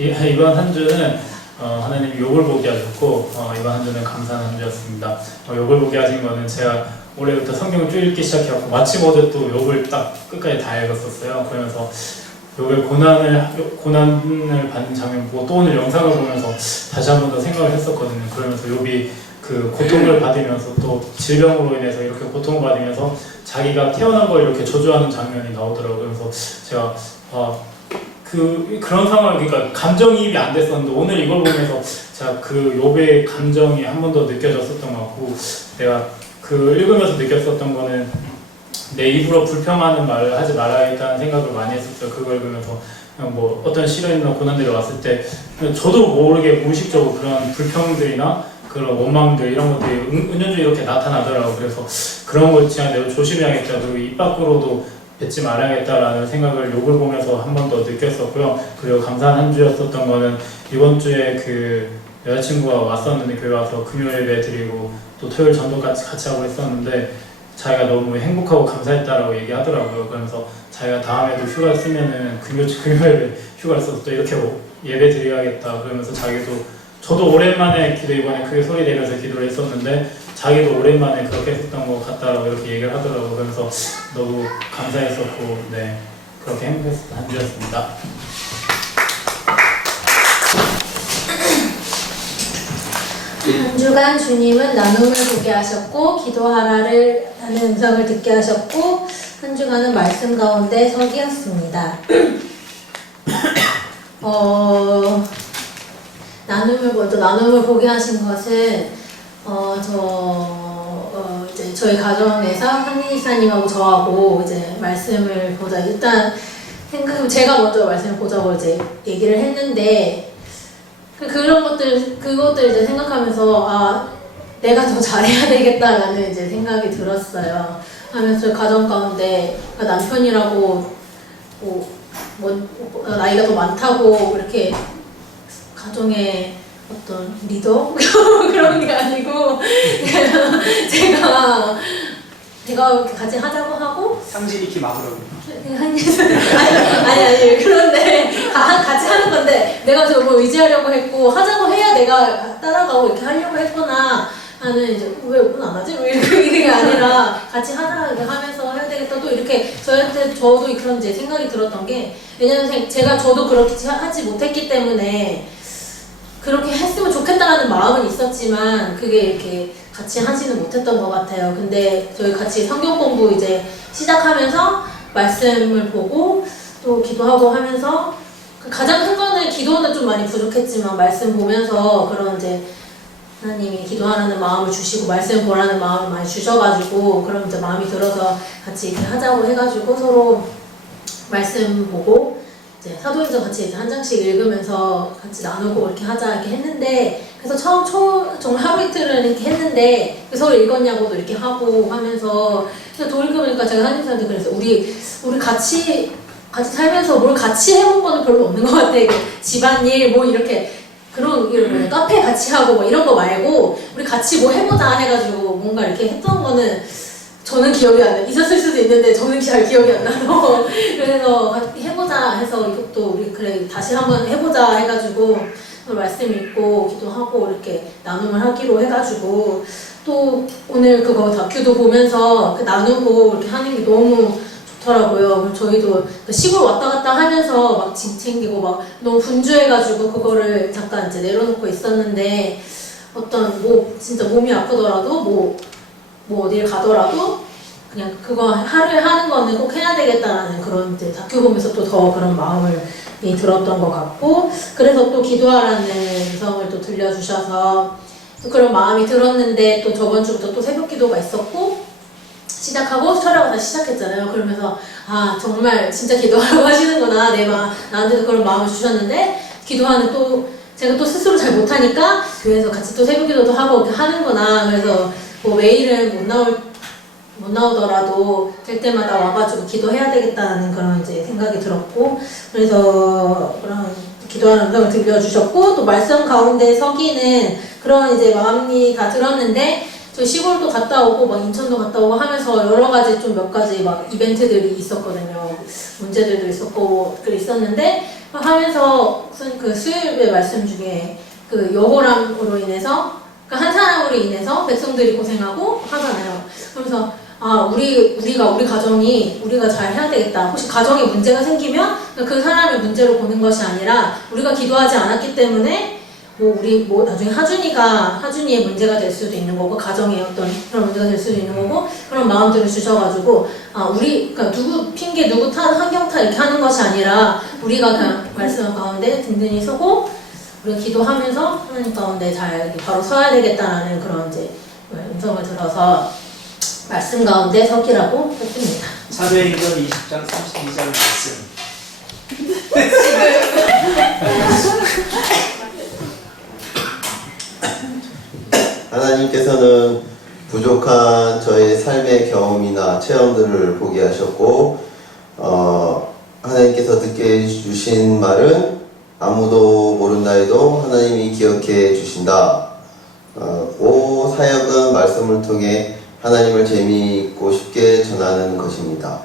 이번 한 주는 하나님 욕을 보게 하셨고 이번 한 주는 감사한 한 주였습니다. 욕을 보게 하신 거는 제가 올해부터 성경을 쭉 읽기 시작해서 마침 어제 또 욕을 딱 끝까지 다 읽었었어요. 그러면서 욕의 고난을 받는 장면 보고 또 오늘 영상을 보면서 다시 한 번 더 생각을 했었거든요. 그러면서 욕이 그 고통을 받으면서 또 질병으로 인해서 이렇게 고통을 받으면서 자기가 태어난 걸 이렇게 저주하는 장면이 나오더라고요. 그래서 제가 그런 상황, 그러니까 감정이입이 안 됐었는데 오늘 이걸 보면서 제가 그 욥의 감정이 한 번 더 느껴졌었던 것 같고, 내가 그 읽으면서 느꼈었던 거는 내 입으로 불평하는 말을 하지 말아야겠다는 생각을 많이 했었어요. 그걸 읽으면서 그냥 뭐 어떤 시련이나 고난들이 왔을 때 저도 모르게 무의식적으로 그런 불평들이나 그런 원망들 이런 것들이 은연중에 이렇게 나타나더라고요. 그래서 그런 거 진짜 내가 조심해야겠다, 그리고 입 밖으로도 뱉지 말아야겠다라는 생각을 욕을 보면서 한 번 더 느꼈었고요. 그리고 감사한 한 주였었던 거는 이번 주에 그 여자친구가 왔었는데 교회 와서 금요일 예배 드리고 또 토요일 전도까지 같이 하고 했었는데 자기가 너무 행복하고 감사했다라고 얘기하더라고요. 그러면서 자기가 다음에도 휴가 쓰면은 금요일에 휴가를 써서 또 이렇게 예배 드려야겠다 그러면서 자기도, 저도 오랜만에 기도 이번에 크게 소리 내면서 기도를 했었는데 자기도 오랜만에 그렇게 했었던 것 같다라고 이렇게 얘기를 하더라고요. 그래서 너무 감사했었고, 네, 그렇게 행복했었던 한 주였습니다. 한 주간 주님은 나눔을 보게 하셨고 기도하라를 하는 음성을 듣게 하셨고 한 주간은 말씀 가운데 서기였습니다. 나눔을 보게 하신 것은 이제 저희 가정에서 한민 이사님하고 저하고 이제 말씀을 보자, 일단 제가 먼저 말씀을 보자고 이제 얘기를 했는데, 그것들 이제 생각하면서 내가 더 잘해야 되겠다라는 이제 생각이 들었어요. 하면서 가정 가운데 남편이라고 나이가 더 많다고 이렇게 가정의 어떤 리더 그런 게 아니고 제가 같이 하자고 하고 상진이키 막으라고. 아니 그런데 같이 하는 건데 내가 저거 의지하려고 했고 하자고 해야 내가 따라가고 이렇게 하려고 했구나 하는, 이제 왜 오늘 안 하지? 이게 아니라 같이 하면서 해야 되겠다. 또 이렇게 저도 그런 이제 생각이 들었던 게, 왜냐면 저도 그렇게 하지 못했기 때문에 그렇게 했으면 좋겠다라는 마음은 있었지만 그게 이렇게 같이 하지는 못했던 것 같아요. 근데 저희 같이 성경 공부 이제 시작하면서 말씀을 보고 또 기도하고 하면서 가장 큰 거는 기도는 좀 많이 부족했지만 말씀 보면서 그런 이제 하나님이 기도하라는 마음을 주시고 말씀 보라는 마음을 많이 주셔가지고 그럼 이제 마음이 들어서 같이 이렇게 하자고 해가지고 서로 말씀 보고 이제 사도행전 같이 이제 한 장씩 읽으면서 같이 나누고 이렇게 하자 이렇게 했는데, 그래서 정말 하루 이틀은 이렇게 했는데 서로 읽었냐고도 이렇게 하고 하면서 돌이켜보니까 제가 한인사한테 그랬어요. 우리 같이 살면서 뭘 같이 해본 거는 별로 없는 것 같아. 집안일 뭐 이렇게 이런 카페 같이 하고 뭐 이런 거 말고 우리 같이 뭐 해보자 해가지고 뭔가 이렇게 했던 거는 저는 기억이 안 나요. 있었을 수도 있는데 저는 잘 기억이 안 나서 그래서 해보자 해서 이것도 우리 그래 다시 한번 해보자 해가지고 말씀 읽고 기도하고 이렇게 나눔을 하기로 해가지고, 또 오늘 그거 다큐도 보면서 나누고 이렇게 하는 게 너무 좋더라고요. 저희도 시골 왔다 갔다 하면서 막 짐 챙기고 막 너무 분주해가지고 그거를 잠깐 이제 내려놓고 있었는데, 진짜 몸이 아프더라도 뭐 어딜 가더라도 그냥 그거 하루에 하는 거는 꼭 해야 되겠다라는 그런 이제 다큐 보면서 또 더 그런 마음을 들었던 것 같고, 그래서 또 기도하라는 음성을 또 들려주셔서 또 그런 마음이 들었는데, 또 저번 주부터 또 새벽 기도가 있었고 시작하고 촬영을 다시 시작했잖아요. 그러면서 정말 진짜 기도하라고 하시는구나, 나한테도 그런 마음을 주셨는데, 기도하는 제가 또 스스로 잘 못하니까 교회에서 같이 또 새벽 기도도 하고 이렇게 하는구나. 그래서 뭐 매일은 못 나오더라도 될 때마다 와가지고 기도해야 되겠다는 그런 이제 생각이 들었고, 그래서 그런 기도하는 음성을 들려주셨고, 또 말씀 가운데 서기는 그런 이제 마음이 다 들었는데, 저 시골도 갔다 오고 막 인천도 갔다 오고 하면서 여러 가지 좀 몇 가지 막 이벤트들이 있었거든요. 문제들도 있었고 있었는데, 하면서 그 수요일의 말씀 중에 그 여호람으로 인해서 그 한 사람으로 인해서 백성들이 고생하고 하잖아요. 그러면서 우리가 우리 가정이 우리가 잘 해야 되겠다. 혹시 가정에 문제가 생기면 그 사람의 문제로 보는 것이 아니라 우리가 기도하지 않았기 때문에 우리 나중에 하준이의 문제가 될 수도 있는 거고 가정의 어떤 그런 문제가 될 수도 있는 거고 그런 마음들을 주셔가지고 그러니까 누구 핑계 누구 탓 환경 탓 이렇게 하는 것이 아니라 우리가 그냥 말씀 가운데 든든히 서고 우리가 기도하면서 하나님 가운데 잘 바로 서야 되겠다라는 그런 이제 음성을 들어서 말씀 가운데 서기라고 했습니다. 사도행전 20장 32절 말씀. 하나님께서는 부족한 저의 삶의 경험이나 체험들을 보게 하셨고 하나님께서 듣게 해주신 말은 아무도 모른다 해도 하나님이 기억해 주신다. 오 사역은 말씀을 통해 하나님을 재미있고 쉽게 전하는 것입니다.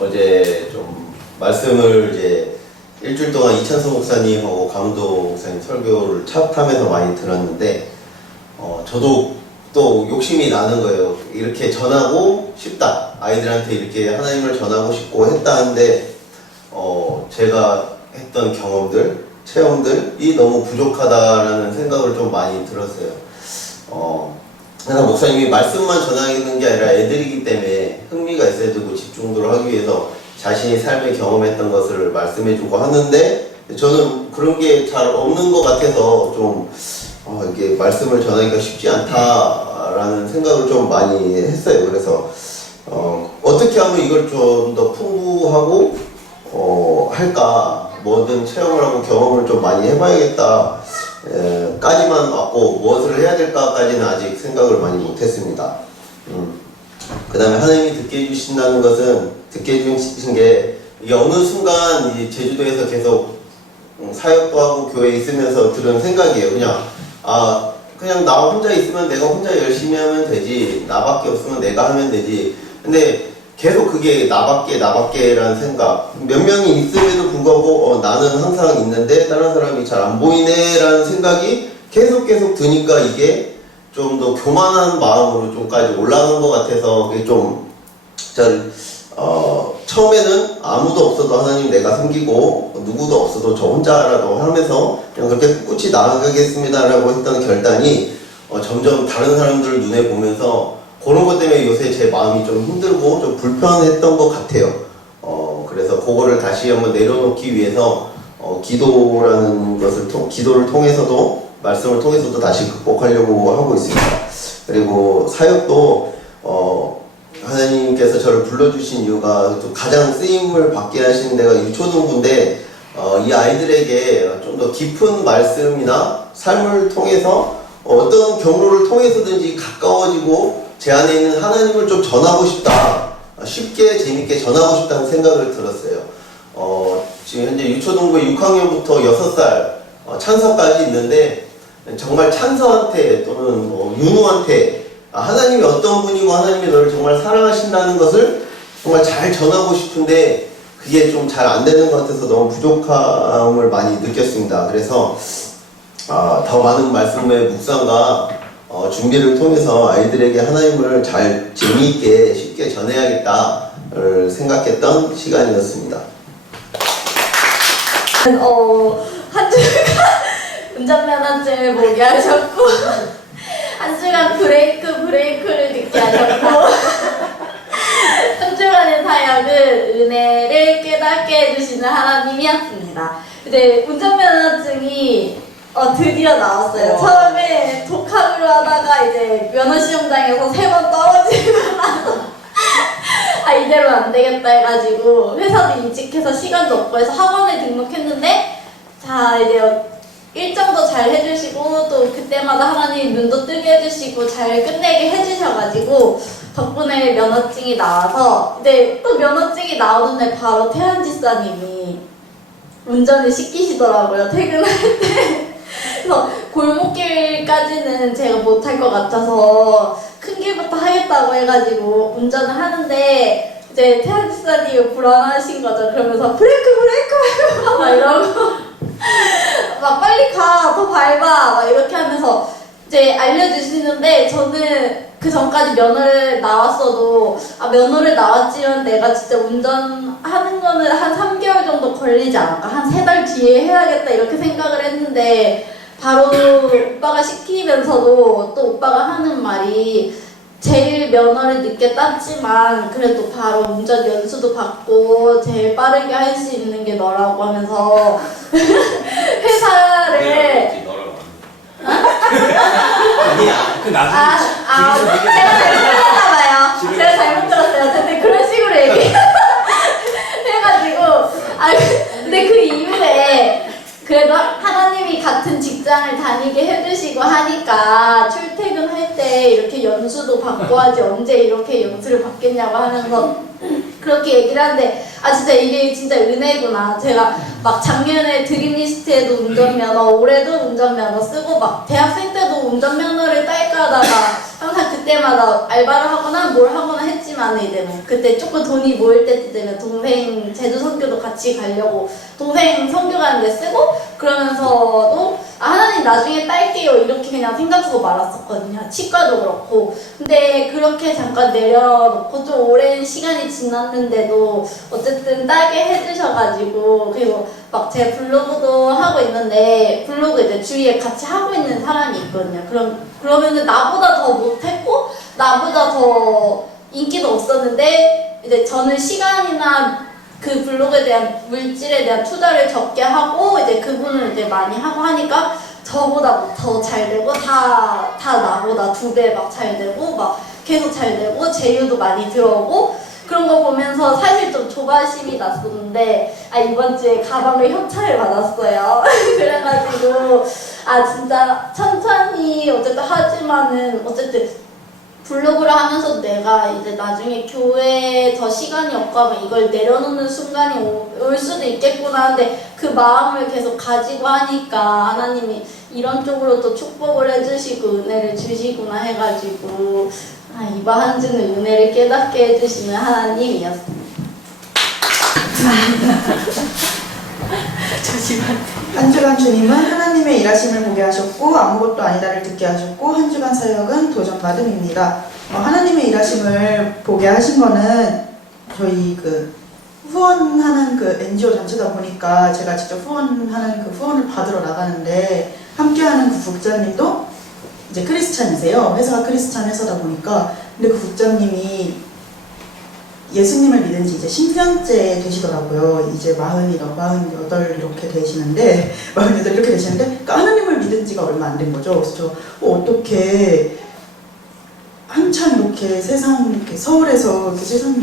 어제 좀 말씀을 이제 일주일 동안 이찬성 목사님하고 강도 목사님 설교를 차 타면서 많이 들었는데 저도 또 욕심이 나는 거예요. 이렇게 전하고 싶다. 아이들한테 이렇게 하나님을 전하고 싶고 했다 하는데 제가 했던 경험들, 체험들이 너무 부족하다라는 생각을 좀 많이 들었어요. 그래서 목사님이 말씀만 전하는 게 아니라 애들이기 때문에 흥미가 있어야 되고 집중도를 하기 위해서 자신이 삶에 경험했던 것을 말씀해주고 하는데 저는 그런 게 잘 없는 것 같아서 좀 이게 말씀을 전하기가 쉽지 않다라는 생각을 좀 많이 했어요. 그래서 어떻게 하면 이걸 좀 더 풍부하고 할까, 뭐든 체험을 하고 경험을 좀 많이 해봐야겠다 까지만 왔고 무엇을 해야 될까까지는 아직 생각을 많이 못했습니다. 그 다음에 하나님이 듣게 해주신다는 것은 듣게 해주신 게 이게 어느 순간 이 제주도에서 계속 사역도 하고 교회에 있으면서 들은 생각이에요. 그냥 나 혼자 있으면 내가 혼자 열심히 하면 되지, 나밖에 없으면 내가 하면 되지. 근데 계속 그게 나밖에라는 생각, 몇 명이 있음에도 불구하고 나는 항상 있는데 다른 사람이 잘 안 보이네 라는 생각이 계속 드니까 이게 좀 더 교만한 마음으로 좀까지 올라간 것 같아서 그게 좀 처음에는 아무도 없어도 하나님 내가 섬기고 누구도 없어도 저 혼자라도 하면서 그냥 그렇게 꿋꿋이 나아가겠습니다 라고 했던 결단이 점점 다른 사람들 눈에 보면서 그런 것 때문에 요새 제 마음이 좀 힘들고 좀 불편했던 것 같아요. 그래서 그거를 다시 한번 내려놓기 위해서 기도라는 것을 기도를 통해서도 말씀을 통해서도 다시 극복하려고 하고 있습니다. 그리고 사역도 하나님께서 저를 불러주신 이유가 또 가장 쓰임을 받게 하신 데가 유초등부인데 이 아이들에게 좀 더 깊은 말씀이나 삶을 통해서 어떤 경로를 통해서든지 가까워지고 제 안에 있는 하나님을 좀 전하고 싶다, 쉽게 재밌게 전하고 싶다는 생각을 들었어요. 지금 현재 유초등부에 6학년부터 6살 찬서까지 있는데 정말 찬서한테 또는 윤우한테 하나님이 어떤 분이고 하나님이 너를 정말 사랑하신다는 것을 정말 잘 전하고 싶은데 그게 좀 잘 안 되는 것 같아서 너무 부족함을 많이 느꼈습니다. 그래서 더 많은 말씀의 묵상과 준비를 통해서 아이들에게 하나님을 잘 재미있게 쉽게 전해야겠다를 생각했던 시간이었습니다. 한 주간 운전면허증을 보게 하셨고 한 주간 브레이크를 듣게 하셨고 한 주간의 사역은 은혜를 깨닫게 해주시는 하나님이었습니다. 이제 운전면허증이 드디어 나왔어요. 처음에 독학으로 하다가 이제 면허시험장에서 3번 떨어지고 나서 이대로 안 되겠다 해가지고 회사도 이직해서 시간도 없고 해서 학원에 등록했는데 이제 일정도 잘 해주시고 또 그때마다 하나님 눈도 뜨게 해주시고 잘 끝내게 해주셔가지고 덕분에 면허증이 나와서 이제 또 면허증이 나오는데 바로 태연 지사님이 운전을 시키시더라고요. 퇴근할 때. 그래서 골목길까지는 제가 못할 것 같아서 큰 길부터 하겠다고 해가지고 운전을 하는데 이제 태연 지사님이 불안하신 거죠. 그러면서 브레이크 막 이러고 막 빨리 가, 더 밟아 막 이렇게 하면서 이제 알려주시는데 저는 그 전까지 면허를 나왔어도 면허를 나왔지만 내가 진짜 운전하는 거는 한 3개월 정도 걸리지 않을까, 한 3달 뒤에 해야겠다 이렇게 생각을 했는데 바로 오빠가 시키면서도 또 오빠가 하는 말이 제일 면허를 늦게 땄지만 그래도 바로 운전 연수도 받고 제일 빠르게 할 수 있는 게 너라고 하면서 회사를 아니야. 그 나중에 제가 잘못 들었나봐요. 제가 잘못 들었어요. 근데 그런 식으로 해가지고 근데 그 이후에 그래도 하나님이 같은 직장을 다니게 해주시고 하니까 출퇴근할 때 이렇게 연수도 받고 하지 언제 이렇게 연수를 받겠냐고 하면서 그렇게 얘기를 하는데 진짜 이게 진짜 은혜구나. 제가 막 작년에 드림리스트에도 운전면허, 올해도 운전면허 쓰고 막 대학생 때도 운전면허를 딸까 하다가 항상 그때마다 알바를 하거나 뭘 하거나 했지만 이제는 그때 조금 돈이 모일 때 되면 동생 제주 선교도 같이 가려고 동생 선교 가는데 쓰고 그러면서도 하나님 나중에 딸게요 이렇게 그냥 생각하고 말았었거든요. 치과도 그렇고. 근데 그렇게 잠깐 내려놓고 좀 오랜 시간이 지났는데도 어쨌든 따게 해주셔가지고 그리고 막 제 블로그도 하고 있는데 블로그 이제 주위에 같이 하고 있는 사람이 있거든요. 그러면은 나보다 더 못했고 나보다 더 인기도 없었는데 이제 저는 시간이나 그 블로그에 대한 물질에 대한 투자를 적게 하고 이제 그분은 이제 많이 하고 하니까 저보다 더 잘 되고 다 나보다 2배 막 잘 되고 막 계속 잘 되고 제휴도 많이 들어오고 그런 거 보면서 사실 좀 조바심이 났었는데 이번 주에 가방을 협찬을 받았어요. 그래가지고 진짜 천천히 어쨌든 하지만은 어쨌든 블로그를 하면서 내가 이제 나중에 교회에 더 시간이 없고 하면 이걸 내려놓는 순간이 올 수도 있겠구나 하는데 그 마음을 계속 가지고 하니까 하나님이 이런 쪽으로 또 축복을 해주시고 은혜를 주시구나 해가지고 이번 한 주는 은혜를 깨닫게 해주시는 하나님이었습니다. 한 주간 주님은 하나님의 일하심을 보게 하셨고 아무것도 아니다를 듣게 하셨고 한 주간 사역은 도전받음입니다. 하나님의 일하심을 보게 하신 거는 저희 그 후원하는 그 NGO 단체다 보니까 제가 직접 후원하는 그 후원을 받으러 나가는데 함께하는 그 국장님도 이제 크리스찬이세요. 회사가 크리스찬 회사다 보니까. 근데 그 국장님이 예수님을 믿은 지 이제 10년째 되시더라고요. 이제 48 이렇게 되시는데, 48 이렇게 되시는데, 그러니까 하나님을 믿은 지가 얼마 안 된 거죠. 그래서 저, 어떻게 한참 이렇게 이렇게 서울에서 이렇게 세상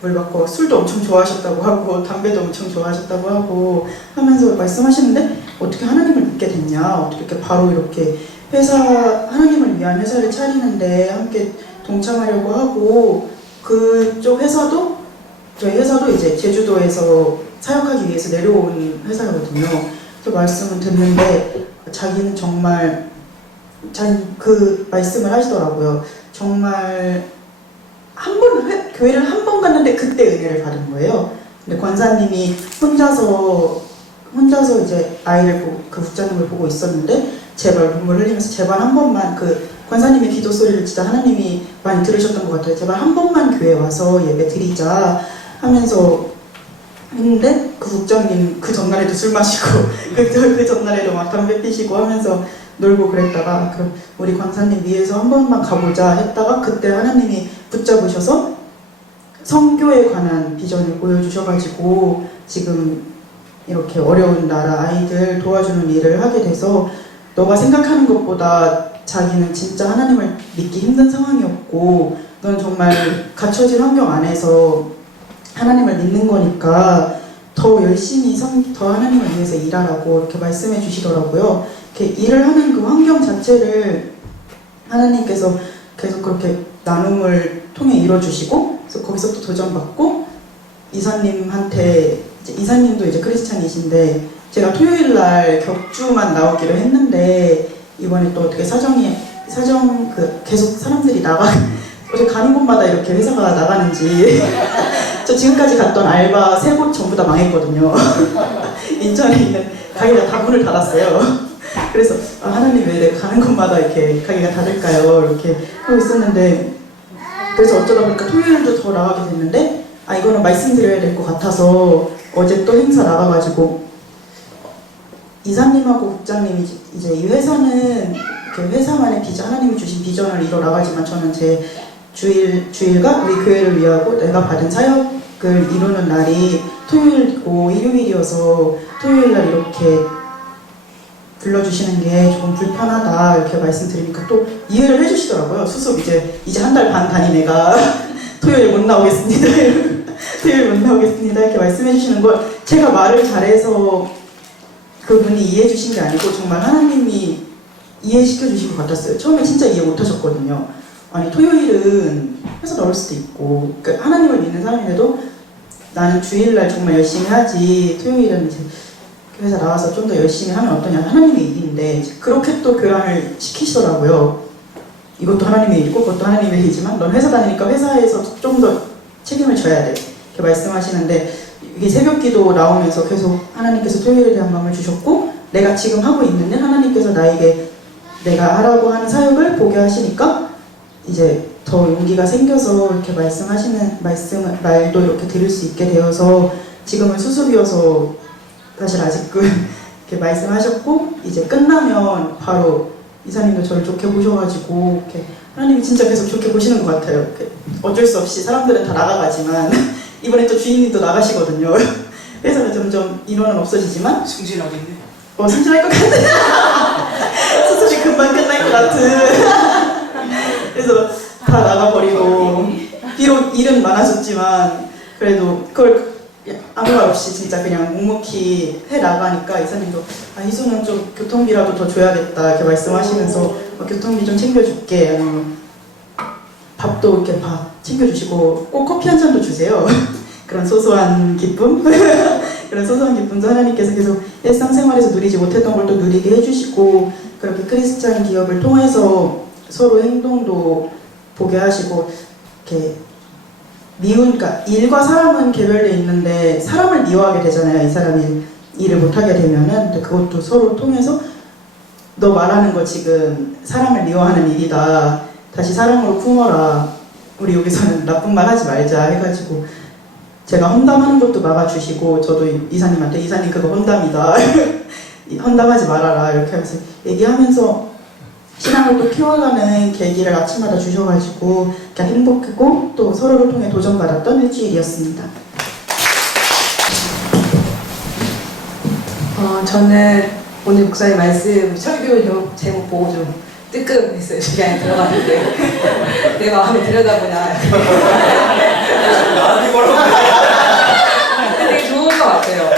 물 받고 술도 엄청 좋아하셨다고 하고, 담배도 엄청 좋아하셨다고 하고 하면서 말씀하시는데, 어떻게 하나님을 믿게 됐냐? 어떻게 이렇게 바로 이렇게 하나님을 위한 회사를 차리는데 함께 동참하려고 하고, 그쪽 회사도 저희 회사도 이제 제주도에서 사역하기 위해서 내려온 회사거든요. 그래서 말씀을 듣는데 자기는 정말 그 말씀을 하시더라고요. 정말 교회를 한 번 갔는데 그때 은혜를 받은 거예요. 근데 권사님이 혼자서 이제 그 국장님을 보고 있었는데 제발 눈물 흘리면서 제발 한 번만 권사님의 기도 소리를 진짜 하나님이 많이 들으셨던 것 같아요. 제발 한 번만 교회 와서 예배 드리자 하면서 했는데 그 국장님 그 전날에도 술 마시고 그 전날에도 막 담배 피시고 하면서 놀고 그랬다가 우리 권사님 위해서 한 번만 가보자 했다가 그때 하나님이 붙잡으셔서 선교에 관한 비전을 보여주셔가지고 지금 이렇게 어려운 나라 아이들 도와주는 일을 하게 돼서 너가 생각하는 것보다 자기는 진짜 하나님을 믿기 힘든 상황이었고 넌 정말 갖춰진 환경 안에서 하나님을 믿는 거니까 더 열심히 더 하나님을 위해서 일하라고 이렇게 말씀해 주시더라고요. 이렇게 일을 하는 그 환경 자체를 하나님께서 계속 그렇게 나눔을 통해 이뤄주시고 그래서 거기서 또 도전받고 이사님도 이제 크리스찬이신데 제가 토요일 날 격주만 나오기로 했는데 이번에 또 어떻게 계속 사람들이 어제 가는 곳마다 이렇게 회사가 나가는지 저 지금까지 갔던 알바 3곳 전부 다 망했거든요. 인천에 있는 가게가 다 문을 닫았어요. 그래서 하나님 왜 내가 가는 곳마다 이렇게 가게가 닫을까요? 이렇게 하고 있었는데, 그래서 어쩌다 보니까 토요일도 더 나가게 됐는데, 이거는 말씀드려야 될 것 같아서 어제 또 행사 나가가지고 이사님하고 국장님이 이제 이 회사는 이렇게 회사만의 비전, 하나님이 주신 비전을 이뤄 나가지만 저는 제 주일과 우리 교회를 위하고 내가 받은 사역을 이루는 날이 토요일이고 일요일이어서 토요일날 이렇게 불러주시는 게 조금 불편하다 이렇게 말씀드리니까 또 이해를 해주시더라고요. 수습 이제 한 달 반 다닌 애가 토요일 못 나오겠습니다. 토요일 못 나오겠습니다. 이렇게 말씀해 주시는 걸 제가 말을 잘해서 그분이 이해해 주신 게 아니고 정말 하나님이 이해시켜 주신 것 같았어요. 처음에 진짜 이해 못 하셨거든요. 아니 토요일은 회사 나올 수도 있고, 그러니까 하나님을 믿는 사람인데도 나는 주일날 정말 열심히 하지 토요일은 이제 회사 나와서 좀 더 열심히 하면 어떠냐, 하나님의 일인데 그렇게 또 교란을 시키시더라고요. 이것도 하나님의 일이고 그것도 하나님의 일이지만 넌 회사 다니니까 회사에서 좀 더 책임을 져야 돼 이렇게 말씀하시는데, 이게 새벽기도 나오면서 계속 하나님께서 토요일에 대한 마음을 주셨고 내가 지금 하고 있는 일, 하나님께서 나에게 내가 하라고 하는 사역을 보게 하시니까 이제 더 용기가 생겨서 이렇게 말도 이렇게 들을 수 있게 되어서 지금은 수습이어서 사실 아직은 이렇게 말씀하셨고 이제 끝나면 바로 이사님도 저를 좋게 보셔가지고 이렇게 하나님이 진짜 계속 좋게 보시는 것 같아요. 어쩔 수 없이 사람들은 다 나가가지만 이번에 또 주인님도 나가시거든요. 회사가 점점 인원은 없어지지만 승진하겠네. 승진할 것 같아요. 수습이 금방 끝날 것 같은. 그래서 다 나가버리고 비록 일은 많아졌지만 그래도 그걸 아무 말 없이 진짜 그냥 묵묵히 해나가니까 이사님도 희수는 좀 교통비라도 더 줘야겠다 이렇게 말씀하시면서 교통비 좀 챙겨줄게, 아니면 밥도 이렇게 밥 챙겨주시고 꼭 커피 한 잔도 주세요. 그런 소소한 기쁨 그런 소소한 기쁨도 하나님께서 계속 일상생활에서 누리지 못했던 걸 또 누리게 해주시고, 그렇게 크리스찬 기업을 통해서 서로 행동도 보게 하시고, 이렇게 그러니까 일과 사람은 개별되어 있는데 사람을 미워하게 되잖아요. 이 사람이 일을 못하게 되면은. 근데 그것도 서로 통해서 너 말하는 거 지금 사람을 미워하는 일이다, 다시 사랑으로 품어라, 우리 여기서는 나쁜 말 하지 말자 해가지고 제가 험담하는 것도 막아주시고, 저도 이사님한테 이사님 그거 험담이다 험담하지 말아라 이렇게 하면서 얘기하면서 신앙을 또 키워가는 계기를 아침마다 주셔가지고 그냥 행복했고 또 서로를 통해 도전받았던 일주일이었습니다. 저는 오늘 목사님 말씀 설교 제목 보고 좀 뜨끔했어요. 시간에 들어갔는데 내 마음에 들여다보냐. 나한테 뭐라고? 되게 좋은 것 같아요.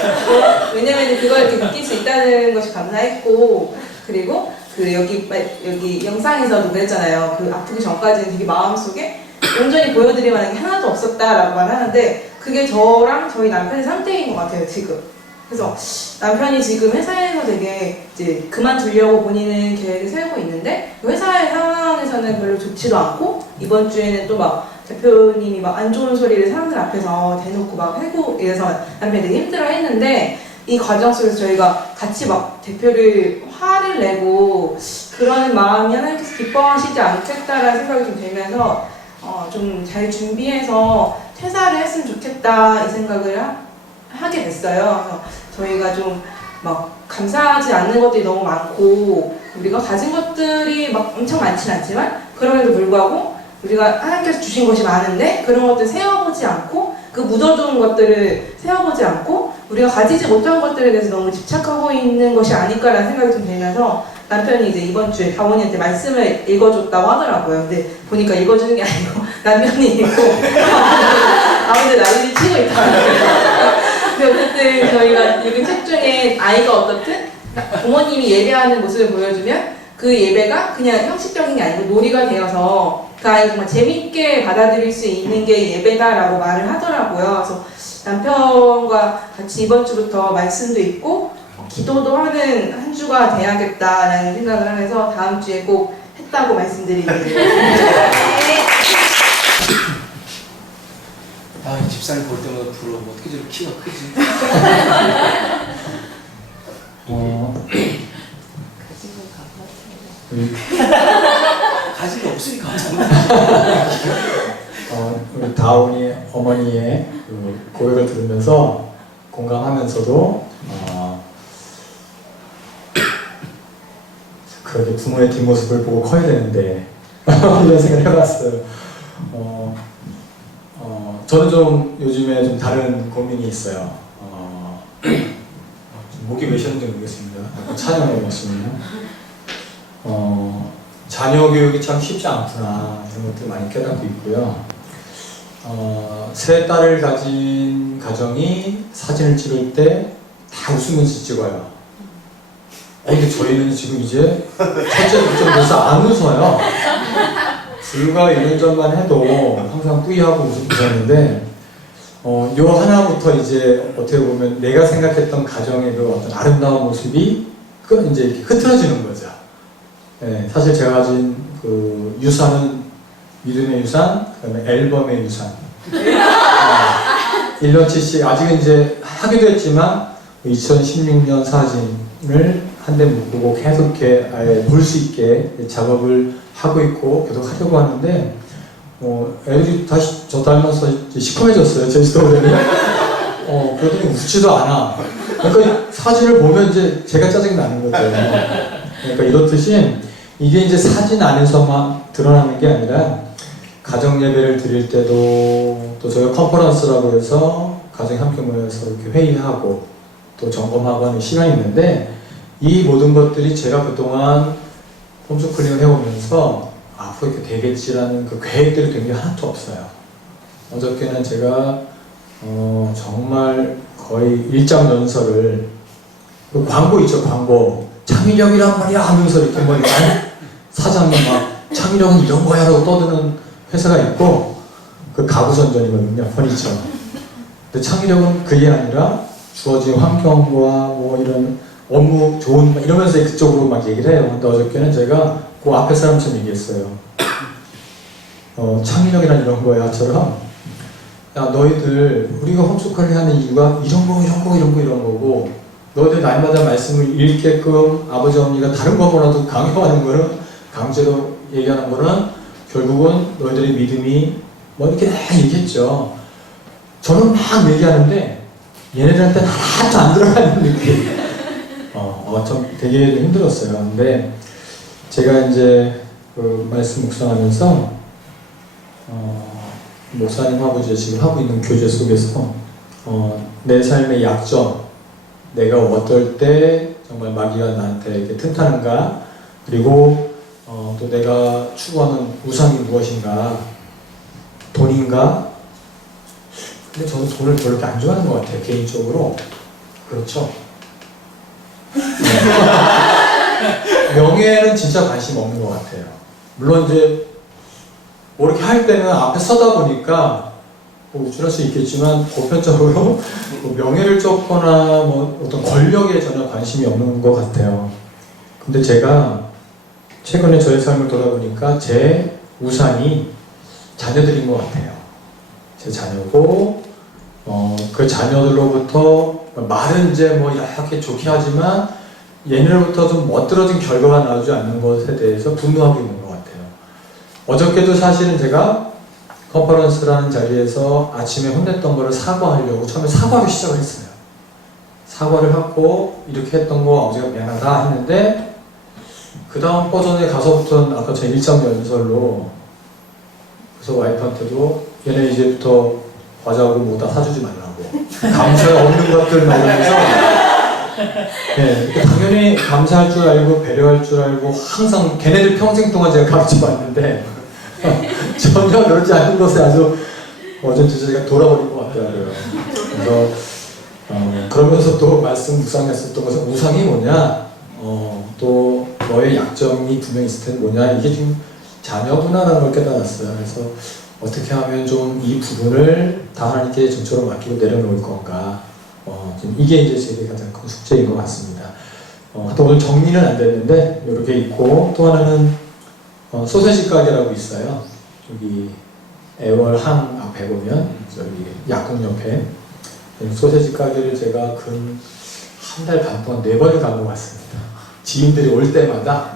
왜냐면 그걸 이렇게 느낄 수 있다는 것이 감사했고, 그리고 여기 영상에서도 그랬잖아요. 아프기 전까지는 되게 마음속에 온전히 보여드릴 만한 게 하나도 없었다라고 말하는데, 그게 저랑 저희 남편의 상태인 것 같아요, 지금. 그래서 남편이 지금 회사에서 되게 이제 그만두려고 본인은 계획을 세우고 있는데, 회사의 상황에서는 별로 좋지도 않고, 이번 주에는 또 막 대표님이 막 안 좋은 소리를 사람들 앞에서 대놓고 막 해고 이래서 남편이 되게 힘들어 했는데, 이 과정 속에서 저희가 같이 막 대표를 화를 내고 그런 마음이 하나님께서 기뻐하시지 않겠다라는 생각이 좀 들면서 좀 잘 준비해서 퇴사를 했으면 좋겠다 이 생각을 하게 됐어요. 그래서 저희가 좀 막 감사하지 않는 것들이 너무 많고, 우리가 가진 것들이 막 엄청 많진 않지만 그럼에도 불구하고 우리가 하나님께서 주신 것이 많은데 그런 것들 세워보지 않고, 그 묻어둔 것들을 세워보지 않고 우리가 가지지 못한 것들에 대해서 너무 집착하고 있는 것이 아닐까라는 생각이 좀 들면서, 남편이 이제 이번 주에 가원이한테 말씀을 읽어줬다고 하더라고요. 근데 보니까 읽어주는 게 아니고 남편이 읽고 아무튼 난리를 치고 있더라고요. 근데 어쨌든 저희가 읽은 책 중에 아이가 어떻든 부모님이 예배하는 모습을 보여주면 그 예배가 그냥 형식적인 게 아니고 놀이가 되어서 그 아이가 정말 재밌게 받아들일 수 있는 게 예배다라고 말을 하더라고요. 그래서 남편과 같이 이번 주부터 말씀도 읽고 기도도 하는 한 주가 돼야겠다라는 생각을 하면서 다음 주에 꼭 했다고 말씀드리겠습니다. 집사님 볼 때마다 부러워. 어떻게 저렇게 키가 크지? 가진 게 없으니까 우리 다운이 어머니의 그 고백을 들으면서 공감하면서도 그렇게 부모의 뒷모습을 보고 커야 되는데 이런 생각을 해봤어요. 저는 좀 요즘에 좀 다른 고민이 있어요. 목이 메셨는지 모르겠습니다. 찬양을 먹었습니다. 자녀 교육이 참 쉽지 않구나 이런 것들 많이 깨닫고 있고요. 세 딸을 가진 가정이 사진을 찍을 때 다 웃으면서 찍어요. 근데 저희는 지금 이제 첫째 좀 돼서 안 웃어요. 불과 1년 전만 해도 항상 뿌이하고 웃었는데 요 하나부터 이제 어떻게 보면 내가 생각했던 가정의 그 어떤 아름다운 모습이 그건 이제 이렇게 흐트러지는 거죠. 네, 사실 제가 가진 그 유산은 믿음의 유산, 그다음에 앨범의 유산. 1년치씩 아직은 이제 하기도 했지만 2016년 사진을 한 대 묶고 계속 이렇게 아예 볼 수 있게 작업을 하고 있고 계속 하려고 하는데 애들이 다시 저 닮아서 이제 시커매졌어요. 제주도에는. 그러더니 웃지도 않아. 그러니까 사진을 보면 이제 제가 짜증이 나는 거죠. 그러니까 이렇듯이 이게 이제 사진 안에서만 드러나는 게 아니라 가정 예배를 드릴 때도 또 저희가 컨퍼런스라고 해서 가정이 함께 모여서 이렇게 회의하고 또 점검하고 하는 시간이 있는데 이 모든 것들이 제가 그동안 홈스쿨링을 해오면서 앞으로 이렇게 되겠지라는 그 계획들이 된 게 하나도 없어요. 어저께는 제가 정말 거의 일장연설을 그 광고 있죠, 광고. 창의력이란 말이야 하면서 이렇게 뭐 사장님 막 창의력은 이런 거야 라고 떠드는 회사가 있고 그 가구선전이거든요, 퍼니처. 근데 창의력은 그게 아니라 주어진 환경과 뭐 이런 업무 좋은 이러면서 그쪽으로 막 얘기를 해요. 근데 어저께는 제가 그 앞에 사람처럼 얘기했어요. 창의력이란 이런 거야처럼 야 너희들 우리가 홈스쿨링 하는 이유가 이런 거고 너희들 날마다 말씀을 읽게끔 아버지 어머니가 다른 거보다도 강요하는 거는 강제로 얘기하는 거는 결국은 너희들의 믿음이 뭐 이렇게 다 얘기했죠. 저는 막 얘기하는데 얘네들한테는 하나도 안 들어가는 느낌. 좀 되게 힘들었어요. 근데 제가 이제 그 말씀 묵상하면서 목사님하고 이제 지금 하고 있는 교제 속에서 내 삶의 약점, 내가 어떨 때 정말 마귀가 나한테 이렇게 틈타는가, 그리고 또 내가 추구하는 우상이 무엇인가, 돈인가? 근데 저는 돈을 별로 안 좋아하는 것 같아요, 개인적으로. 그렇죠? 명예는 진짜 관심 없는 것 같아요. 물론 이제 뭐 이렇게 할 때는 앞에 서다 보니까 뭐 우쭐할 수 있겠지만 보편적으로 뭐 명예를 쫓거나 뭐 어떤 권력에 전혀 관심이 없는 것 같아요. 근데 제가 최근에 저의 삶을 돌아보니까 제 우상이 자녀들인 것 같아요. 제 자녀고 그 자녀들로부터 말은 이제 뭐 이렇게 좋게 하지만 얘네로부터 좀 멋들어진 결과가 나오지 않는 것에 대해서 분노하고 있는 것 같아요. 어저께도 사실은 제가 컨퍼런스라는 자리에서 아침에 혼냈던 거를 사과하려고 처음에 사과로 시작을 했어요. 사과를 하고 이렇게 했던 거 아버지가 미안하다 했는데 그 다음 버전에 가서부터는 아까 제 일장연설로 그래서 와이프한테도 얘네 이제부터 과자하고 뭐 다 사주지 말라고 감사가 없는 것들 말하면서 네, 당연히 감사할 줄 알고 배려할 줄 알고 항상 걔네들 평생 동안 제가 가르쳐 봤는데 전혀 그렇지 않은 것에 아주 어제 제가 돌아버린 것 같더라고요. 그래서 그러면서 또 말씀 묵상했었던 것은 우상이 뭐냐, 또 너의 약점이 분명히 있을 텐데 뭐냐, 이게 지금 자녀구나라는 걸 깨달았어요. 그래서 어떻게 하면 좀 이 부분을 다 하나님께 전처럼 맡기고 내려놓을 건가, 지금 이게 이제 제 가장 큰 숙제인 것 같습니다. 또 오늘 정리는 안 됐는데 이렇게 있고, 또 하나는 소세지 가게라고 있어요. 여기 애월항 앞에 보면 저기 약국 옆에 소세지 가게를 제가 근 한 달 반 동안 4번을 간 것 같습니다. 지인들이 올 때마다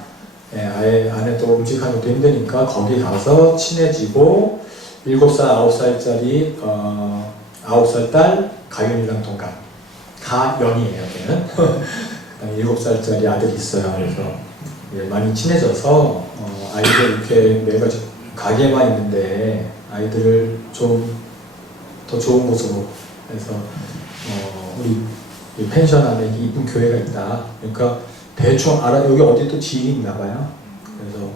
아예 안에 또 음식하는 것도 힘드니까 거기 가서 친해지고 7살, 9살짜리 9살 딸 가윤이랑 동갑 가연이에요. 걔는 그다음에 7살짜리 아들이 있어요. 그래서 많이 친해져서 아이들 이렇게 매가 가게만 있는데 아이들을 좀 더 좋은 곳으로 해서 우리 이 펜션 안에 이쁜 교회가 있다. 그러니까 대충 알아. 여기 어디 또 지인이 있나 봐요. 그래서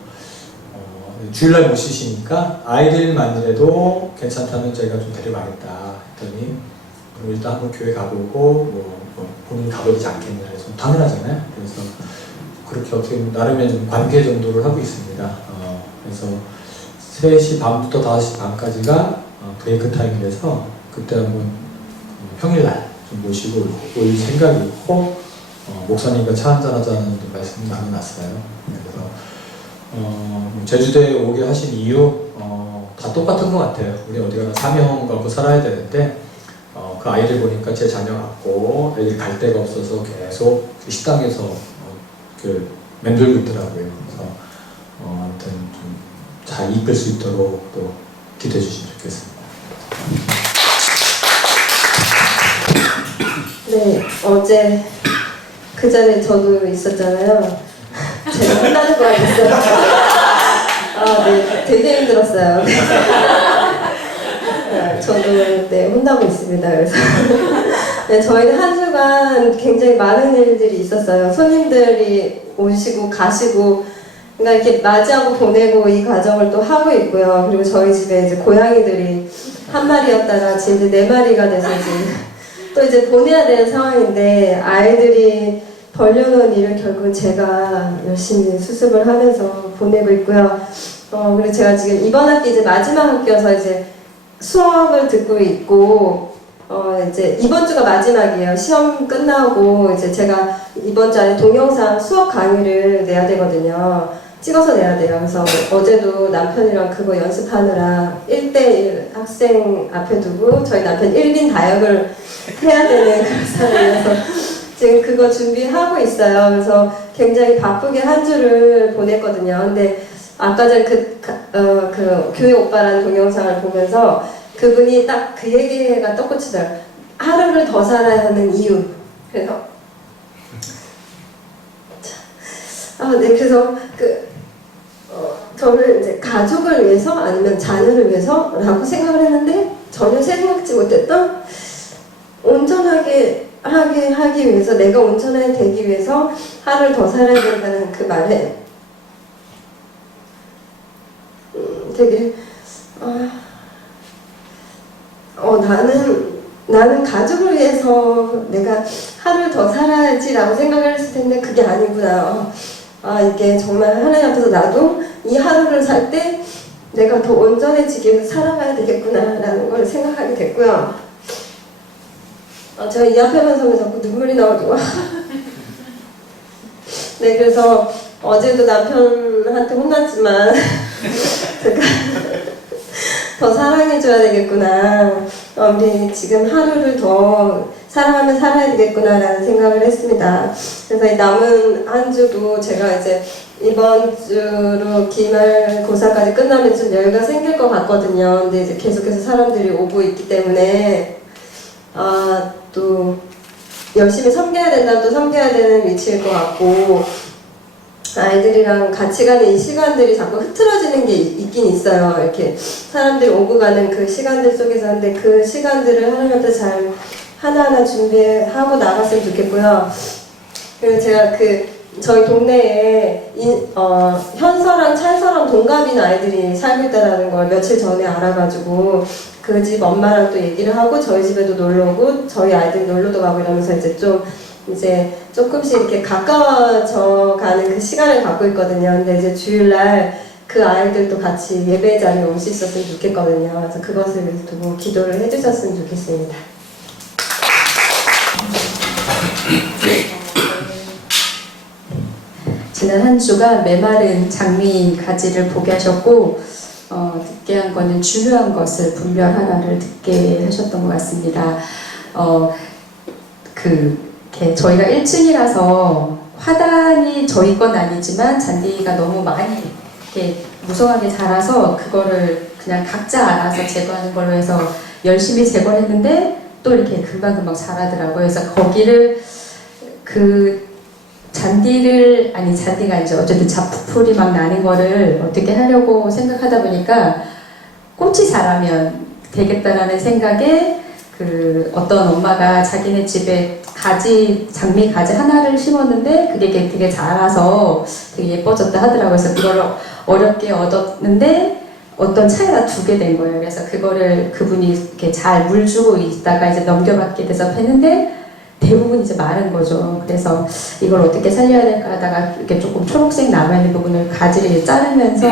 주일날 못 쉬시니까 아이들만이라도 괜찮다면 저희가 좀 데려가겠다 했더니 그럼 일단 한번 교회 가보고 뭐 본인이 가보지 않겠냐 해서 당연하잖아요. 그래서 그렇게 어떻게 보면 나름의 관계 정도를 하고 있습니다. 그래서 3시 반부터 5시 반까지가 브레이크 타임이라서 그때 한번 평일날 좀 모시고 올 생각이 있고 목사님과 차 한잔 하자는 말씀 나눠놨어요. 그래서 제주도에 오게 하신 이유 다 똑같은 것 같아요. 우리 어디 가나 사명 갖고 살아야 되는데 그 아이들 보니까 제 자녀 같고 애들 갈 데가 없어서 계속 식당에서 맴돌고 있더라고요. 그래서 아무튼 좀 잘 이끌 수 있도록 또 기도해 주시면 좋겠습니다. 네, 어제 그 자리에 저도 있었잖아요. 제가 혼나는 거 아니었어요? 네, 되게 힘들었어요. 저도 혼나고 있습니다. 그래서 네, 저희는 한 주간 굉장히 많은 일들이 있었어요. 손님들이 오시고 가시고, 그러니까 이렇게 맞이하고 보내고 이 과정을 또 하고 있고요. 그리고 저희 집에 이제 고양이들이 한 마리였다가 지금 이제 4마리가 돼서 지금 또 이제 보내야 되는 상황인데 아이들이 벌려놓은 일을 결국은 제가 열심히 수습을 하면서 보내고 있고요. 그리고 제가 지금 이번 학기 이제 마지막 학기여서 이제 수업을 듣고 있고, 이제 이번 주가 마지막이에요. 시험 끝나고 이제 제가 이번 주 안에 동영상 수업 강의를 내야 되거든요. 찍어서 내야 돼요. 그래서 어제도 남편이랑 그거 연습하느라 1대1 학생 앞에 두고 저희 남편 1인 다역을 해야 되는 그런 상황이어서 지금 그거 준비하고 있어요. 그래서 굉장히 바쁘게 한 주를 보냈거든요. 근데 아까 전 그 교회 오빠라는 동영상을 보면서 그분이 딱 그 얘기가 떡붙이더라고요. 하루를 더 살아야 하는 이유. 그래서 네, 그래서 저는 이제 가족을 위해서 아니면 자녀를 위해서라고 생각을 했는데 전혀 생각지 못했던 온전하게 하기 위해서, 내가 온전하게 되기 위해서 하루를 더 살아야 된다는 그 말에 되게 나는 가족을 위해서 내가 하루를 더 살아야지라고 생각을 했을 텐데 그게 아니구나. 이게 정말 하나님 앞에서 나도 이 하루를 살 때 내가 더 온전해지기 위해서 살아가야 되겠구나라는 걸 생각하게 됐고요. 제가 이 앞에만 서면 자꾸 눈물이 나가지고 네, 그래서 어제도 남편한테 혼났지만 제가 더 사랑해줘야 되겠구나, 우리 지금 하루를 더 사랑하며 살아야 되겠구나라는 생각을 했습니다. 그래서 이 남은 한 주도 제가 이제 이번 주로 기말고사까지 끝나면 좀 여유가 생길 것 같거든요. 근데 이제 계속해서 사람들이 오고 있기 때문에 또 열심히 섬겨야 된다면 또 섬겨야 되는 위치일 것 같고, 아이들이랑 같이 가는 이 시간들이 자꾸 흐트러지는 게 있긴 있어요. 이렇게 사람들이 오고 가는 그 시간들 속에서. 근데 그 시간들을 하나님한테 잘 하나하나 준비하고 나갔으면 좋겠고요. 그리고 제가 저희 동네에 현서랑 찰서랑 동갑인 아이들이 살고 있다는 걸 며칠 전에 알아가지고 그 집 엄마랑 또 얘기를 하고 저희 집에도 놀러 오고 저희 아이들이 놀러도 가고 이러면서 이제 조금씩 이렇게 가까워져 가는 그 시간을 갖고 있거든요. 근데 이제 주일날 그 아이들도 같이 예배 자리에 올 수 있었으면 좋겠거든요. 그래서 그것을 두고 기도를 해주셨으면 좋겠습니다. 지난 한 주간 메마른 장미 가지를 보게 하셨고, 듣게 한 거는 중요한 것을 분별하라를 듣게 하셨던 것 같습니다. 저희가 1층이라서 화단이 저희 건 아니지만 잔디가 너무 많이 이렇게 무성하게 자라서 그거를 그냥 각자 알아서 제거하는 걸로 해서 열심히 제거를 했는데 또 이렇게 금방금방 자라더라고요. 그래서 거기를 잔디가 아니죠. 어쨌든 잡풀이 막 나는 거를 어떻게 하려고 생각하다 보니까 꽃이 자라면 되겠다라는 생각에 어떤 엄마가 자기네 집에 장미 가지 하나를 심었는데 그게 되게 자라서 되게 예뻐졌다 하더라고요. 그래서 그걸 어렵게 얻었는데 어떤 차에다 두게 된 거예요. 그래서 그거를 그분이 이렇게 잘 물 주고 있다가 이제 넘겨받게 돼서 팼는데 대부분 이제 마른 거죠. 그래서 이걸 어떻게 살려야 될까 하다가 이렇게 조금 초록색 남아있는 부분을 가지를 자르면서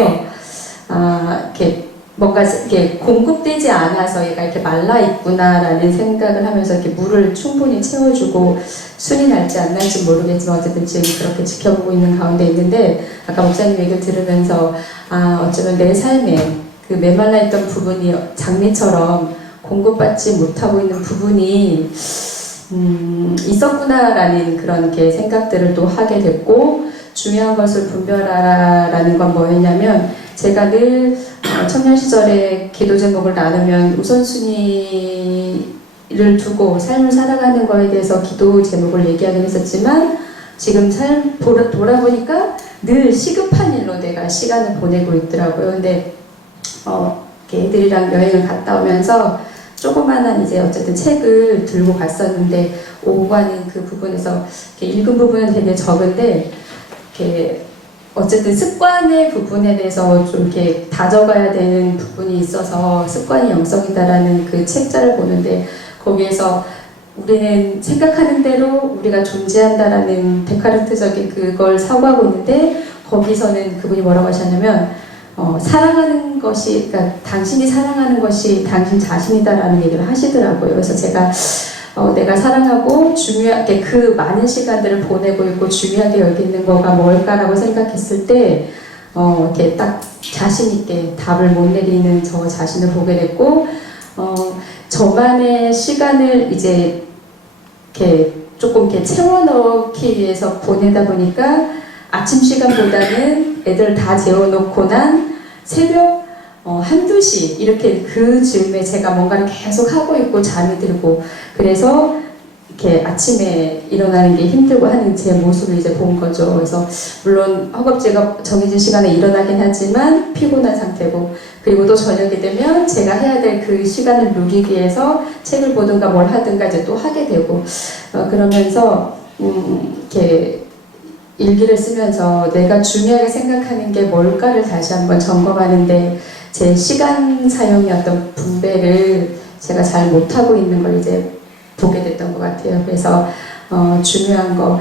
이렇게 뭔가 이렇게 공급되지 않아서 얘가 이렇게 말라 있구나라는 생각을 하면서 이렇게 물을 충분히 채워주고 순이 날지 안 날지 모르겠지만 어쨌든 지금 그렇게 지켜보고 있는 가운데 있는데 아까 목사님 얘기를 들으면서 어쩌면 내 삶에 그 메말라 있던 부분이 장미처럼 공급받지 못하고 있는 부분이 있었구나라는 그런 게 생각들을 또 하게 됐고 중요한 것을 분별하라라는 건 뭐였냐면 제가 늘 청년 시절에 기도 제목을 나누면 우선순위를 두고 삶을 살아가는 거에 대해서 기도 제목을 얘기하긴 했었지만 지금 삶 돌아보니까 늘 시급한 일로 내가 시간을 보내고 있더라고요. 근데 애들이랑 여행을 갔다 오면서 조그만한 이제 어쨌든 책을 들고 갔었는데 오고 가는 그 부분에서 읽은 부분은 되게 적은데 이렇게 어쨌든 습관의 부분에 대해서 좀 이렇게 다져가야 되는 부분이 있어서 습관이 영성이다라는 그 책자를 보는데 거기에서 우리는 생각하는 대로 우리가 존재한다라는 데카르트적인 그걸 사고하고 있는데 거기서는 그분이 뭐라고 하셨냐면 사랑하는 것이 그러니까 당신이 사랑하는 것이 당신 자신이다라는 얘기를 하시더라고요. 그래서 제가 내가 사랑하고 중요하게 그 많은 시간들을 보내고 있고 중요하게 여기는 거가 뭘까라고 생각했을 때 이렇게 딱 자신 있게 답을 못 내리는 저 자신을 보게 됐고 저만의 시간을 이제 이렇게 조금 이렇게 채워 넣기 위해서 보내다 보니까 아침 시간보다는 애들 다 재워놓고 난 새벽 1~2시 이렇게 그 즈음에 제가 뭔가를 계속 하고 있고 잠이 들고 그래서 이렇게 아침에 일어나는 게 힘들고 하는 제 모습을 이제 본 거죠. 그래서 물론 허겁지겁 정해진 시간에 일어나긴 하지만 피곤한 상태고 그리고 또 저녁이 되면 제가 해야 될 그 시간을 누리기 위해서 책을 보든가 뭘 하든가 이제 또 하게 되고 그러면서 이렇게 일기를 쓰면서 내가 중요하게 생각하는 게 뭘까를 다시 한번 점검하는데 제 시간 사용의 어떤 분배를 제가 잘 못하고 있는 걸 이제 보게 됐던 것 같아요. 그래서 중요한 거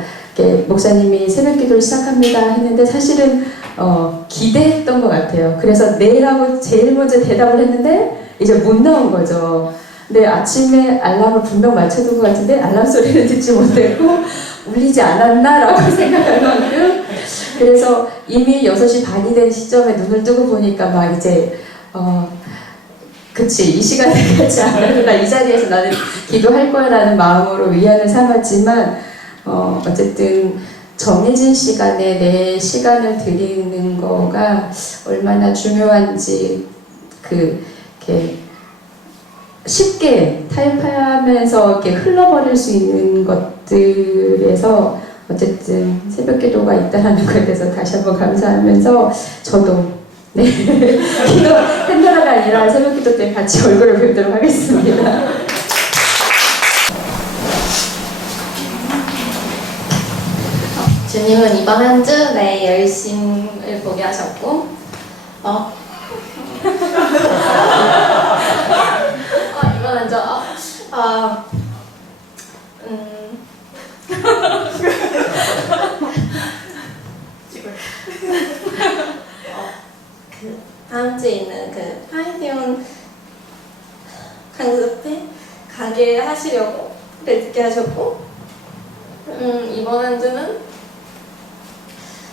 목사님이 새벽기도를 시작합니다 했는데 사실은 기대했던 것 같아요. 그래서 내일하고 제일 먼저 대답을 했는데 이제 못 나온 거죠. 근데 아침에 알람을 분명 맞춰둔 것 같은데 알람 소리를 듣지 못했고 울리지 않았나라고 생각할 만큼 그래서 이미 6시 반이 된 시점에 눈을 뜨고 보니까 막 이제 그치 이 시간에 같이 안 하니까 이 자리에서 나는 기도할 거야 라는 마음으로 위안을 삼았지만 어쨌든 정해진 시간에 내 시간을 드리는 거가 얼마나 중요한지 이렇게 쉽게 타협하면서 이렇게 흘러버릴 수 있는 것들에서 어쨌든 새벽 기도가 있다는 것에 대해서 다시 한번 감사하면서 저도 기도 팬더라가 아니라 새벽 기도 때 같이 얼굴을 뵙도록 하겠습니다. 주님은 이번 한 주 내 열심을 보게 하셨고 이번 한 주 다음 주에 있는 그 파이디온 강습회 가게 하시려고 듣게 하셨고 이번 한 주는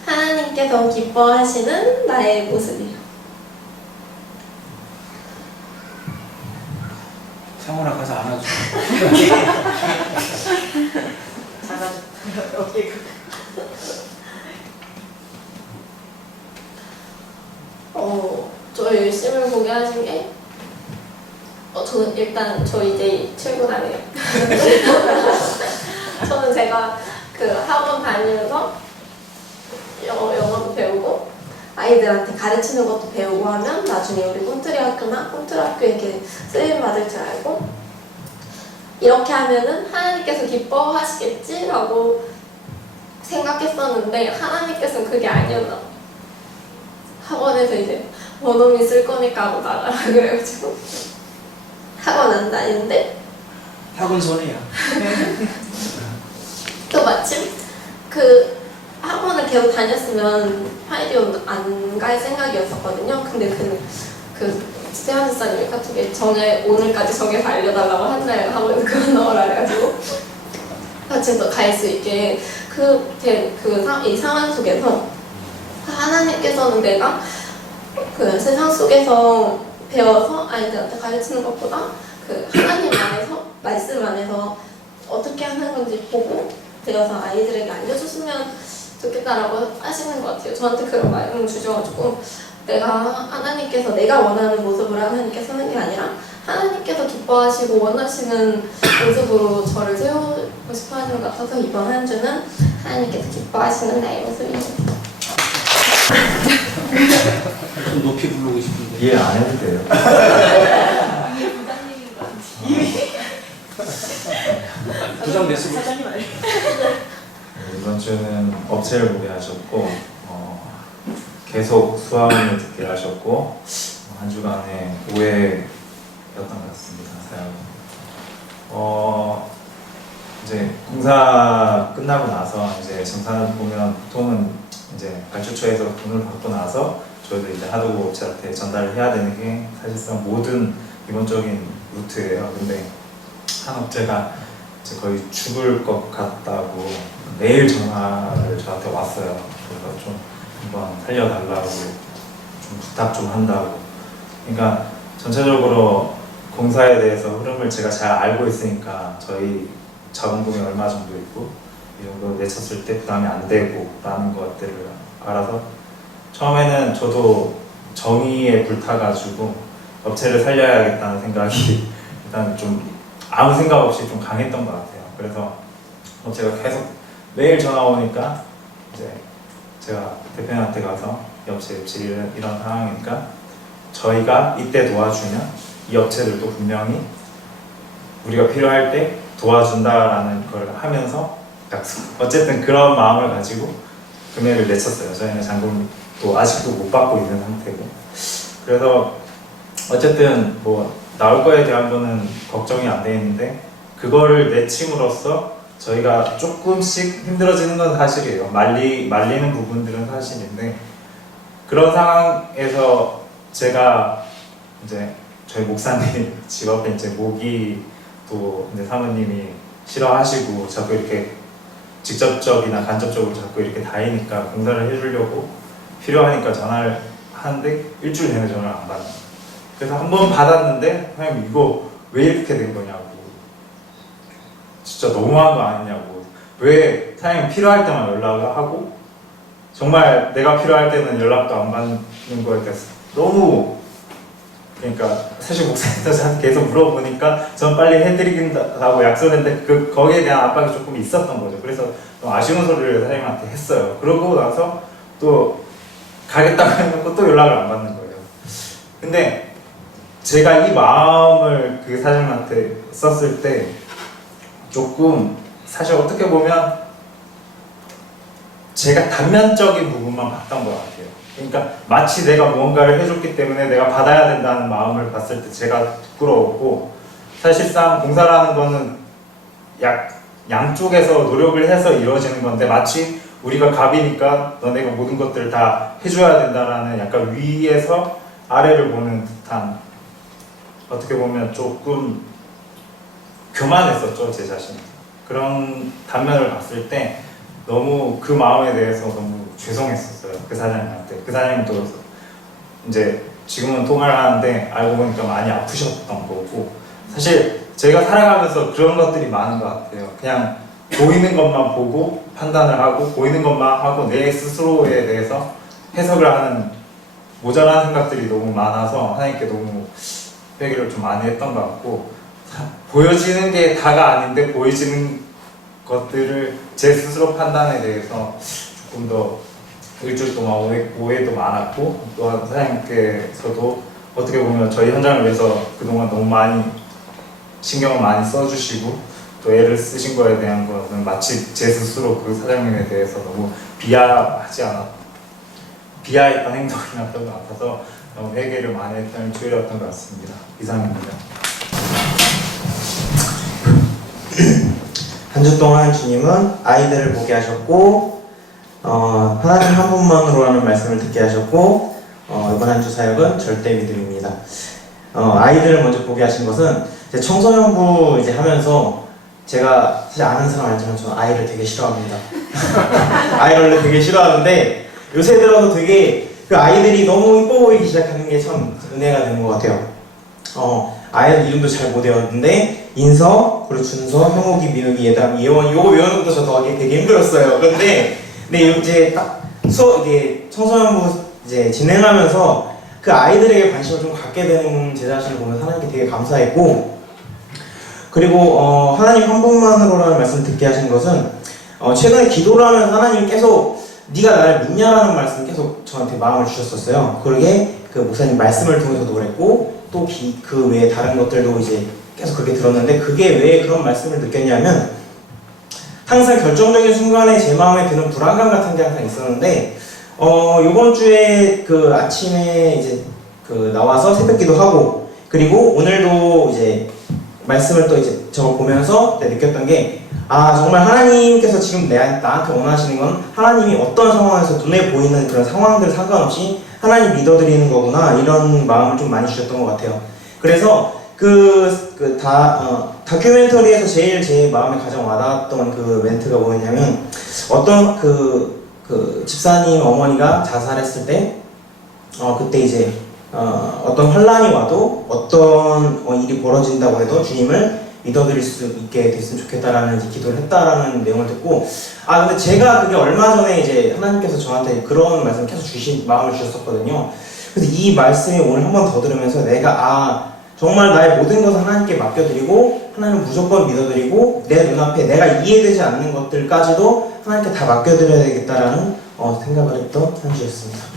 하나님께서 기뻐하시는 나의 모습이에요. 상훈아 가서 안아줘. 저 열심을 보게 하신 게 저는 일단 저 이제 출근하네요. 저는 제가 그 학원 다니면서 영어도 배우고 아이들한테 가르치는 것도 배우고 하면 나중에 우리 꿈틀이 학교나 꿈틀 학교에게 쓰임 받을 줄 알고 이렇게 하면은 하나님께서 기뻐하시겠지라고 생각했었는데 하나님께서는 그게 아니었나. 학원에서 이제 원어민 쓸 거니까 하고 나가라 그래가지고 학원 안 다니는데 학원 손해야. 또 마침 그 학원을 계속 다녔으면 파이디온 안 갈 생각이었었거든요. 근데 그 스테반 집사님이 카톡에 오늘까지 정해서 알려달라고 한 날 학원에서 그만 나오라 그래가지고 같이 또 갈 수 있게 이 상황 속에서 하나님께서는 내가 그 세상 속에서 배워서 아이들한테 가르치는 것보다 그 하나님 안에서 말씀 안에서 어떻게 하는 건지 보고 되어서 아이들에게 알려줬으면 좋겠다라고 하시는 것 같아요. 저한테 그런 마음을 주셔가지고 하나님께서 내가 원하는 모습으로 하나님께 서는 게 아니라 하나님께서 기뻐하시고 원하시는 모습으로 저를 세우고 싶어 하는 것 같아서 이번 한 주는 하나님께서 기뻐하시는 나의 모습입니다. 좀 높이 부르고 싶은데. 이해 안 해도 돼요. 부담됐어. 이번 주는 업체를 보게 하셨고 계속 수학을 듣게 하셨고 한 주간의 오해였던 것 같습니다. 사역은. 이제 공사 끝나고 나서 이제 정산을 보면 보통은 이제 발주처에서 돈을 받고 나서 저희도 이제 하도급 업체한테 전달을 해야 되는 게 사실상 모든 기본적인 루트예요. 근데 한 업체가 이제 거의 죽을 것 같다고 매일 전화를 저한테 왔어요. 그래서 좀 한번 살려달라고 좀 부탁 좀 한다고. 그러니까 전체적으로 공사에 대해서 흐름을 제가 잘 알고 있으니까 저희 자본금이 얼마 정도 있고 이 정도 내쳤을 때 부담이 안 되고 라는 것들을 알아서 처음에는 저도 정의에 불타가지고 업체를 살려야겠다는 생각이 일단 좀 아무 생각 없이 좀 강했던 것 같아요. 그래서 업체가 계속 매일 전화 오니까 이제 제가 대표님한테 가서 이 업체 이런 상황이니까 저희가 이때 도와주면 이 업체들도 분명히 우리가 필요할 때 도와준다라는 걸 하면서 어쨌든 그런 마음을 가지고 금액을 내쳤어요. 저희는 잔금도 아직도 못 받고 있는 상태고. 그래서 어쨌든 뭐 나올 거에 대한 거는 걱정이 안 돼 있는데 그거를 내침으로써 저희가 조금씩 힘들어지는 건 사실이에요. 말리는 부분들은 사실인데 그런 상황에서 제가 이제 저희 목사님 집 앞에 이제 모기 또 이제 사모님이 싫어하시고 자꾸 이렇게 직접적이나 간접적으로 자꾸 이렇게 다니니까 공사를 해주려고 필요하니까 전화를 하는데 일주일 내내 전화를 안 받는 거예요. 그래서 한 번 받았는데 사장님 이거 왜 이렇게 된 거냐고, 진짜 너무한 거 아니냐고, 왜 사장님 필요할 때만 연락을 하고 정말 내가 필요할 때는 연락도 안 받는 거에 대해서 너무, 그러니까 사실 목사님한테 계속 물어보니까 전 빨리 해드리긴다고 약속했는데 거기에 대한 압박이 조금 있었던 거죠. 그래서 좀 아쉬운 소리를 사장님한테 했어요. 그러고 나서 또 가겠다고 해놓고 또 연락을 안 받는 거예요. 근데 제가 이 마음을 그 사장님한테 썼을 때 조금 사실 어떻게 보면 제가 단면적인 부분만 봤던 것 같아요. 그러니까 마치 내가 무언가를 해줬기 때문에 내가 받아야 된다는 마음을 봤을 때 제가 부끄러웠고, 사실상 공사라는 거는 양쪽에서 노력을 해서 이루어지는 건데 마치 우리가 갑이니까 너네가 모든 것들을 다 해줘야 된다라는 약간 위에서 아래를 보는 듯한, 어떻게 보면 조금 교만했었죠, 제 자신. 그런 단면을 봤을 때 너무 그 마음에 대해서 너무 죄송했었어요, 그 사장님한테. 그 사장님도 이제 지금은 통화를 하는데 알고 보니까 많이 아프셨던 거고, 사실 제가 살아가면서 그런 것들이 많은 것 같아요. 그냥 보이는 것만 보고 판단을 하고 보이는 것만 하고 내 스스로에 대해서 해석을 하는 모자란 생각들이 너무 많아서 하나님께 너무 회개를 좀 많이 했던 것 같고, 보여지는 게 다가 아닌데 보여지는 것들을 제 스스로 판단에 대해서 조금 더 일주일 동안 오해도 많았고, 또한 사장님께서도 어떻게 보면 저희 현장을 위해서 그동안 너무 많이 신경을 많이 써주시고 또 애를 쓰신 거에 대한 것은 마치 제 스스로 그 사장님에 대해서 너무 비하했던 행동이었던 것 같아서 너무 회개를 많이 했던 주일이었던 것 같습니다. 이상입니다. 한 주 동안 주님은 아이들을 보게 하셨고, 하나님 한 분만으로 하는 말씀을 듣게 하셨고, 이번 한 주 사역은 절대 믿음입니다. 아이들을 먼저 보게 하신 것은 이제 청소년부 이제 하면서 제가 사실 아는 사람 알지만 저는 아이를 되게 싫어합니다. 아이를 원래 되게 싫어하는데 요새 들어서 되게 그 아이들이 너무 이뻐 보이기 시작하는 게 참 은혜가 되는 것 같아요. 아이들 이름도 잘 못 외웠는데 인서, 그리고 준서, 형욱이, 민욱이, 예담, 예원 요거 외우는 것도 저도 되게 힘들었어요. 근데 이제 딱 이게 청소년부 이제 진행하면서 그 아이들에게 관심을 좀 갖게 되는 제 자신을 보면 하나님께 되게 감사했고, 그리고 하나님 한 분만으로라는 말씀을 듣게 하신 것은 최근에 기도를 하면서 하나님이 계속 네가 나를 믿냐라는 말씀을 계속 저한테 마음을 주셨었어요. 그러게 그 목사님 말씀을 통해서도 그랬고 또 그 외에 다른 것들도 이제 계속 그렇게 들었는데, 그게 왜 그런 말씀을 느꼈냐면 항상 결정적인 순간에 제 마음에 드는 불안감 같은 게 항상 있었는데, 요번 주에 그 아침에 이제 그 나와서 새벽기도 하고, 그리고 오늘도 이제 말씀을 또 이제 저거 보면서 느꼈던 게, 정말 하나님께서 지금 나한테 원하시는 건 하나님이 어떤 상황에서 눈에 보이는 그런 상황들 상관없이 하나님 믿어드리는 거구나, 이런 마음을 좀 많이 주셨던 것 같아요. 그래서 다큐멘터리에서 제일 제 마음에 가장 와닿았던 그 멘트가 뭐였냐면, 어떤 그 집사님 어머니가 자살했을 때, 그때 이제 어떤 환란이 와도 어떤 일이 벌어진다고 해도 주님을 믿어드릴 수 있게 됐으면 좋겠다라는 이제 기도를 했다라는 내용을 듣고, 근데 제가 그게 얼마 전에 이제 하나님께서 저한테 그런 말씀을 계속 마음을 주셨었거든요. 그래서 이 말씀이 오늘 한 번 더 들으면서 내가 정말 나의 모든 것을 하나님께 맡겨드리고 하나님을 무조건 믿어드리고 내 눈앞에 내가 이해되지 않는 것들까지도 하나님께 다 맡겨드려야 되겠다라는 생각을 했던 한 주였습니다.